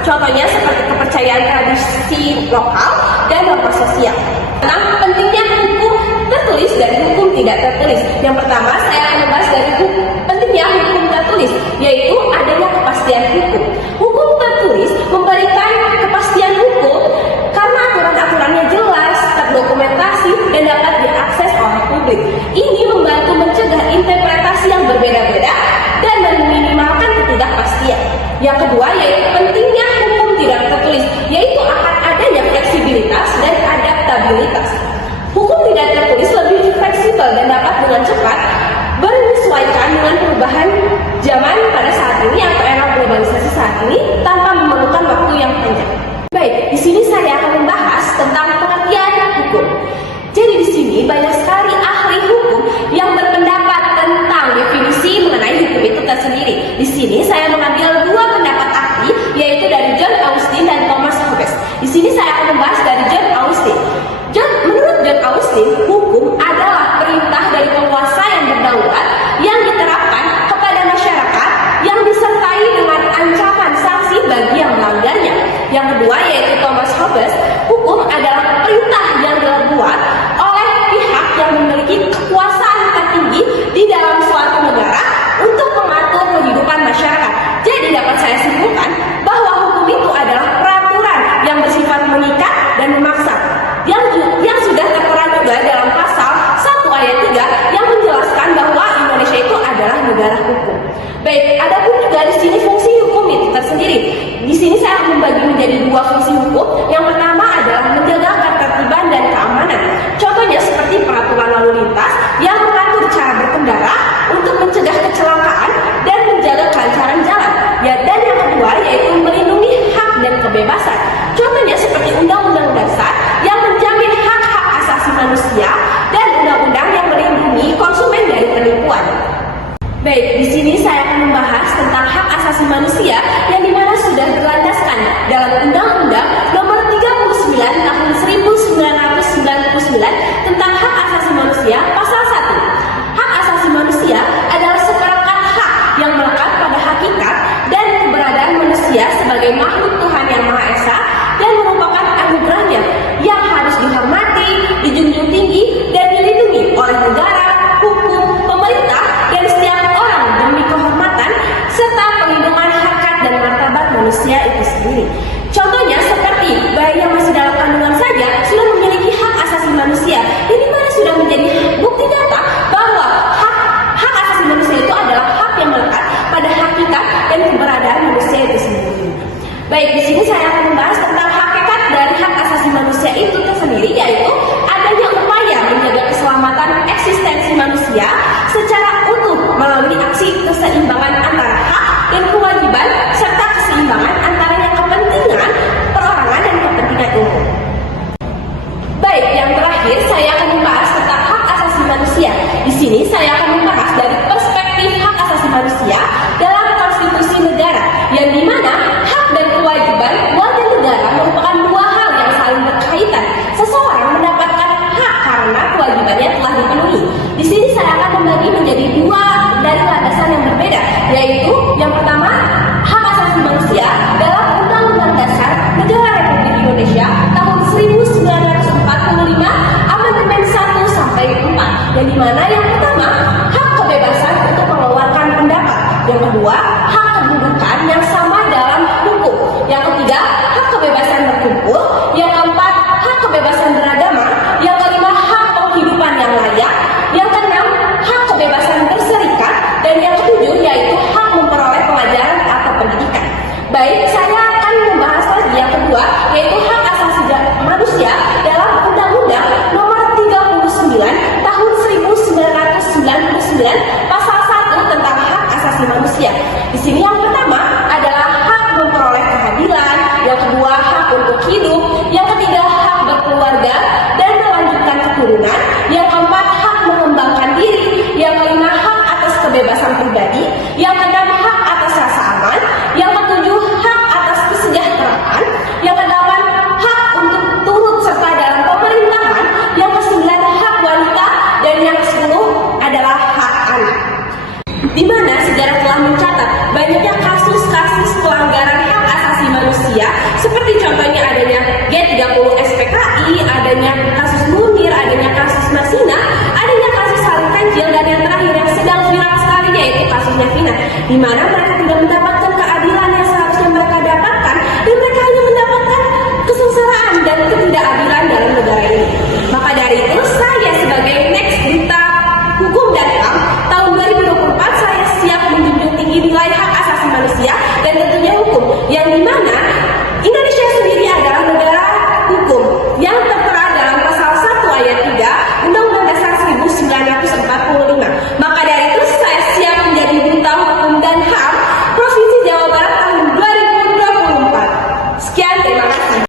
Contohnya seperti kepercayaan tradisi lokal dan norma sosial. Tentang pentingnya hukum tertulis dan hukum tidak tertulis. Yang pertama, saya akan membahas dari pentingnya hukum tertulis, yaitu adanya kepastian hukum. Hukum tertulis memberikan kepastian hukum karena aturan-aturannya jelas, terdokumentasi, dan dapat diakses oleh publik. Ini membantu mencegah interpretasi yang berbeda-beda dan meminimalkan ketidakpastian. Yang kedua, yaitu pentingnya hukum tidak tertulis, yaitu akan adanya fleksibilitas dan adaptabilitas. Hukum tidak tertulis lebih fleksibel dan dapat dengan cepat menyesuaikan dengan perubahan zaman pada saat ini atau era globalisasi saat ini tanpa memerlukan waktu yang panjang. Baik, di sini saya akan membahas tentang pengertian hukum. Jadi di sini banyak sekali ahli hukum yang berpendapat tentang definisi mengenai hukum itu tersendiri. Di sini saya mengambil dua pendapat ahli, yaitu dari John Austin dan Thomas Hobbes. Di sini saya akan membahas dari John Austin. Menurut John Austin, hukum adalah perintah dari penguasa yang berdaulat yang diterapkan kepada masyarakat yang disertai dengan ancaman sanksi bagi yang melanggarnya. Yang kedua, yaitu Thomas Hobbes, hukum adalah perintah yang dibuat oleh pihak yang memiliki kekuasaan tertinggi di dalam suatu negara untuk mengatur kehidupan masyarakat. Jadi dapat saya simpulkan bahwa hukum itu adalah peraturan yang bersifat mengikat dan memaksa, yang sudah tertera juga dalam pasal 1 ayat 3 yang menjelaskan bahwa Indonesia itu adalah negara hukum. Baik, ada pun juga di sini fungsi hukum itu tersendiri. Di sini saya membagi menjadi dua fungsi hukum. Yang pertama adalah menjaga ketertiban dan keamanan. Contohnya seperti peraturan lalu lintas yang mengatur cara berkendara untuk mencegah kecelakaan dan menjaga kelancaran jalan. Ya, dan yang kedua yaitu melindungi hak dan kebebasan. Contohnya seperti Undang-Undang Dasar yang menjamin hak-hak asasi manusia dan undang-undang yang melindungi konsumen dari penipuan. Baik, di sini saya akan membahas tentang hak asasi manusia yang dimana sudah berlandaskan dalam Undang-Undang Nomor 39 Tahun 1999 tentang hak asasi manusia pasal 1. Hak asasi manusia adalah seperangkat hak yang melekat pada hakikat dan keberadaan manusia sebagai makhluk Tuhan yang Maha Esa dan merupakan anugerahnya yang harus dihormati, dijunjung tinggi, dan dilindungi oleh negara, hukum, pemerintah, dan setiap orang demi kehormatan serta perlindungan hakikat dan martabat manusia itu sendiri. Contohnya seperti bayi yang masih dalam kandungan saja sudah memiliki hak asasi manusia, yang dimana sudah menjadi bukti nyata bahwa hak asasi manusia itu adalah hak yang melekat pada hakikat dan keberadaan manusia itu sendiri. Baik, di sini saya akan membahas tentang hakikat dari hak asasi manusia itu tersendiri, yaitu adanya upaya menjaga keselamatan eksistensi manusia secara utuh melalui aksi keseimbangan antara hak dan kewajiban serta keseimbangan antara kepentingan perorangan dan kepentingan umum. Baik, yang terakhir saya akan membahas tentang hak asasi manusia. Di sini saya akan membahas dari perspektif hak asasi manusia dalam konstitusi negara, yang dimana hak dan kewajiban warga negara merupakan dua hal yang saling berkaitan. Seseorang mendapatkan hak karena kewajibannya telah dipenuhi. Di sini saya akan seperti contohnya adanya G30 SPKI, adanya kasus Munir, adanya kasus Masina, adanya kasus Salim Kancil, dan yang terakhir yang sedang viral sekali yaitu kasusnya Vina, di mana mereka tidak mendapatkan